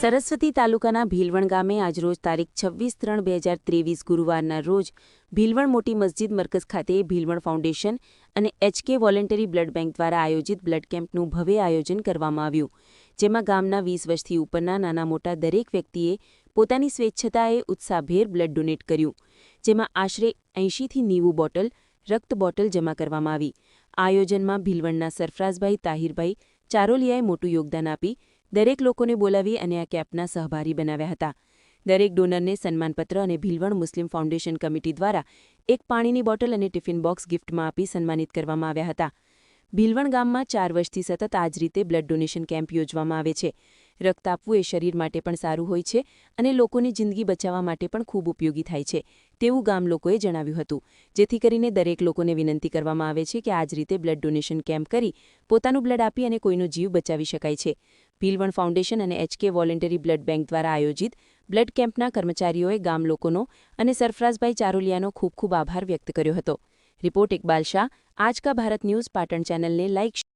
સરસ્વતી તાલુકાના ભીલવણ ગામે આજરોજ તારીખ 26/3/2023 ગુરુવારના રોજ ભીલવણ મોટી મસ્જિદ મરકઝ ખાતે ભીલવણ ફાઉન્ડેશન અને એચકે વોલેન્ટરી બ્લડ બેંક દ્વારા આયોજિત બ્લડ કેમ્પનું ભવ્ય આયોજન કરવામાં આવ્યું, જેમાં ગામના 20 વર્ષથી ઉપરના નાના મોટા દરેક વ્યક્તિએ પોતાની સ્વેચ્છતાએ ઉત્સાહભેર બ્લડ ડોનેટ કર્યું, જેમાં આશરે 80થી 90 બોટલ રક્ત બોટલ જમા કરવામાં આવી. આ આયોજનમાં ભીલવણના સરફરાઝભાઈ તાહિરભાઈ ચારોલિયાએ મોટું યોગદાન આપી દરેક લોકોને બોલાવી અને આ કેમ્પના સહભાગી બનાવ્યા હતા. દરેક ડોનરને સન્માનપત્ર અને ભીલવણ મુસ્લિમ ફાઉન્ડેશન કમિટી દ્વારા એક પાણીની બોટલ અને ટિફિન બોક્સ ગિફ્ટમાં આપી સન્માનિત કરવામાં આવ્યા હતા. ભીલવણ ગામમાં 4 વર્ષથી સતત આ જ રીતે બ્લડ ડોનેશન કેમ્પ યોજવામાં આવે છે. રક્ત આપવું એ શરીર માટે પણ સારું હોય છે અને લોકોની જિંદગી બચાવવા માટે પણ ખૂબ ઉપયોગી થાય છે, તેવું ગામ લોકોએ જણાવ્યું હતું. જેથી કરીને દરેક લોકોને વિનંતી કરવામાં આવે છે કે આ જ રીતે બ્લડ ડોનેશન કેમ્પ કરી પોતાનું બ્લડ આપી અને કોઈનો જીવ બચાવી શકાય છે. ભીલવણ ફાઉન્ડેશન અને એચકે વોલેન્ટરી બ્લડ બેંક દ્વારા આયોજિત બ્લડ કેમ્પના કર્મચારીઓએ ગામ લોકોનો અને સરફરાઝભાઈ ચારોલિયાનો ખૂબ ખૂબ આભાર વ્યક્ત કર્યો હતો. રિપોર્ટ ઇકબાલ શાહ, આજ કા ભારત ન્યૂઝ પાટણ ચેનલને લાઇક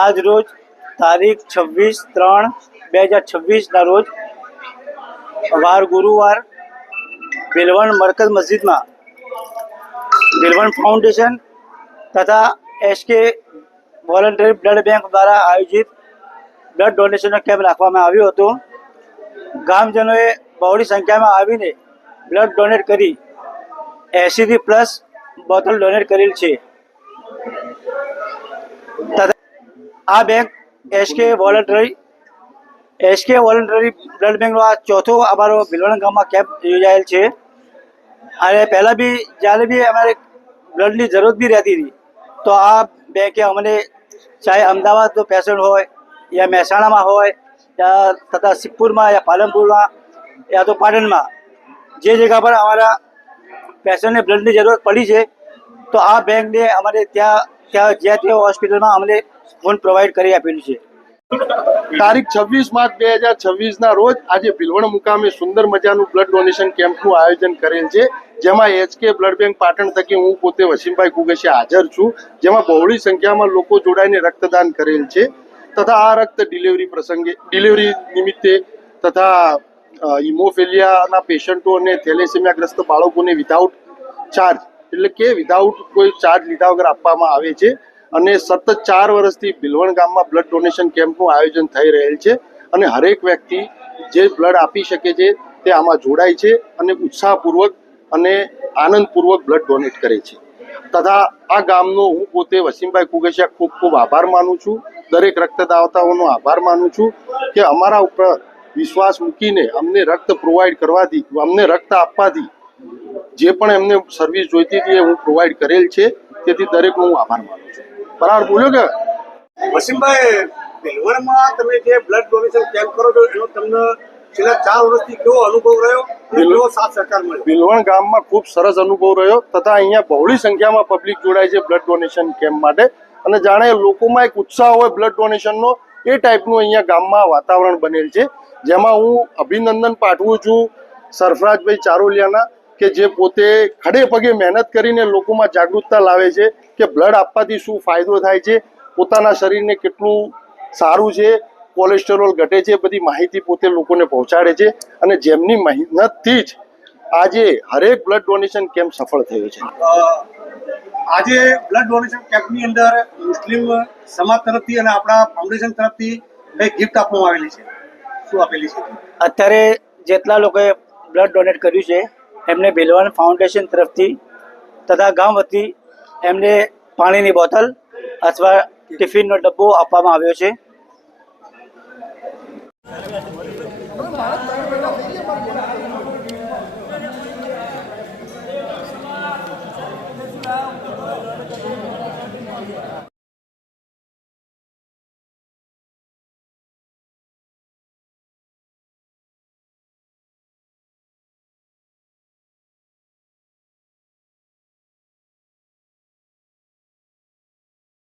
આજ રોજ તારીખ 26/3/2026ના રોજ વાર ગુરુવાર ભીલવણ મરકઝ મસ્જિદમાં ભીલવણ ફાઉન્ડેશન તથા એસકે વોલન્ટરી બ્લડ બેંક દ્વારા આયોજિત બ્લડ ડોનેશનનો કેમ્પ રાખવામાં આવ્યો હતો. ગામજનોએ બહોળી સંખ્યામાં આવીને બ્લડ ડોનેટ કરી 80થી પ્લસ બોટલ ડોનેટ કરેલ છે. તથા આ બેંક એસકે વોલન્ટરી બ્લડ બેંકનો આ ચોથો અમારો ભીલવણ ગામમાં કેમ્પ યોજાયેલ છે. અને પહેલાં બી જ્યારે બી અમારે બ્લડની જરૂર બી રહેતી હતી તો આ બેંકે અમને ચાહે અમદાવાદનો પેશન્ટ હોય યા મહેસાણામાં હોય યા તથા સિદ્ધપુરમાં યા પાલનપુરમાં યા તો પાટણમાં જે જગ્યા પર અમારા પેશન્ટને બ્લડની જરૂરત પડી છે તો આ બેંકને અમારે ત્યાં જે હોસ્પિટલમાં અમને ફોન પ્રોવાઈડ કરી આપેલું છે. તારીખ 26 માર્ચ 2026ના રોજ આજે ભીલવણ મુકામે સુંદર મજાનું બ્લડ ડોનેશન કેમ્પનું આયોજન કરેલ છે, જેમાં એચકે બ્લડ બેંક પાટણ થકી હું પોતે વસીમભાઈ કુગસિયા હાજર છું, જેમાં બહોળી સંખ્યામાં લોકો જોડાઈને રક્તદાન કરેલ છે. તથા આ રક્ત ડિલિવરી નિમિત્તે તથા હિમોફિલિયાના પેશન્ટો અને થેલેસેમિયાગ્રસ્ત બાળકોને વિધાઉટ ચાર્જ એટલે કે વિધાઉટ કોઈ ચાર્જ લીધા વગર આપવામાં આવે છે. અને સતત 4 વર્ષથી ભીલવણ ગામમાં બ્લડ ડોનેશન કેમ્પનું આયોજન થઈ રહેલ છે અને હરેક વ્યક્તિ જે બ્લડ આપી શકે છે તે આમાં જોડાય છે અને ઉત્સાહપૂર્વક અને આનંદપૂર્વક બ્લડ ડોનેટ કરે છે. તથા આ ગામનો હું પોતે વસીમભાઈ કુગસિયા ખૂબ ખૂબ આભાર માનું છું. દરેક રક્તદાતાઓનો આભાર માનું છું કે અમારા ઉપર વિશ્વાસ મૂકીને અમને રક્ત પ્રોવાઈડ કરવાથી, અમને રક્ત આપવાથી જે પણ એમને સર્વિસ જોઈતી હતી એ હું પ્રોવાઈડ કરેલ છે. તેથી દરેકનો હું આભાર માનું છું. બરાબર બોલ્યો કે વસીમભાઈ, ભીલવણમાં તમે જે બ્લડ ડોનેશન કેમ્પ કરો છો એનો તમને છેલ્લા 4 વર્ષથી કેવો અનુભવ રહ્યો, કેવો સાથ સહકાર મળ્યો? ભીલવણ ગામમાં ખૂબ સરસ અનુભવ રહ્યો તથા અહીંયા બહોળી સંખ્યામાં પબ્લિક જોડાય છે બ્લડ ડોનેશન કેમ્પ માટે અને જાણે લોકોમાં એક ઉત્સાહ હોય બ્લડ ડોનેશનનો એ ટાઈપનું અહીંયા ગામમાં વાતાવરણ બનેલ છે, જેમાં હું અભિનંદન પાઠવું છું સરફરાજભાઈ ચારોલિયાના કે જે પોતે ખડે પગે મહેનત કરીને લોકોમાં જાગૃતતા લાવે છે કે બ્લડ આપવાથી શું ફાયદો થાય છે, પોતાના શરીરને કેટલું સારું છે, કોલેસ્ટેરોલ ઘટે છે, બધી માહિતી પોતે લોકોને પહોંચાડે છે અને જેમની મહેનતથી જ આજે હરેક બ્લડ ડોનેશન કેમ્પ સફળ થયો છે. આજે બ્લડ ડોનેશન કેમ્પની અંદર મુસ્લિમ સમાજ તરફથી અને આપણા ફાઉન્ડેશન તરફથી કઈ ગિફ્ટ આપવામાં આવેલી છે, શું આપેલી છે? અત્યારે જેટલા લોકોએ બ્લડ ડોનેટ કર્યું છે એમને ભીલવણ ફાઉન્ડેશન તરફથી તથા ગામ વતી એમને પાણીની બોટલ અથવા ટિફિનનો ડબ્બો આપવામાં આવ્યો છે.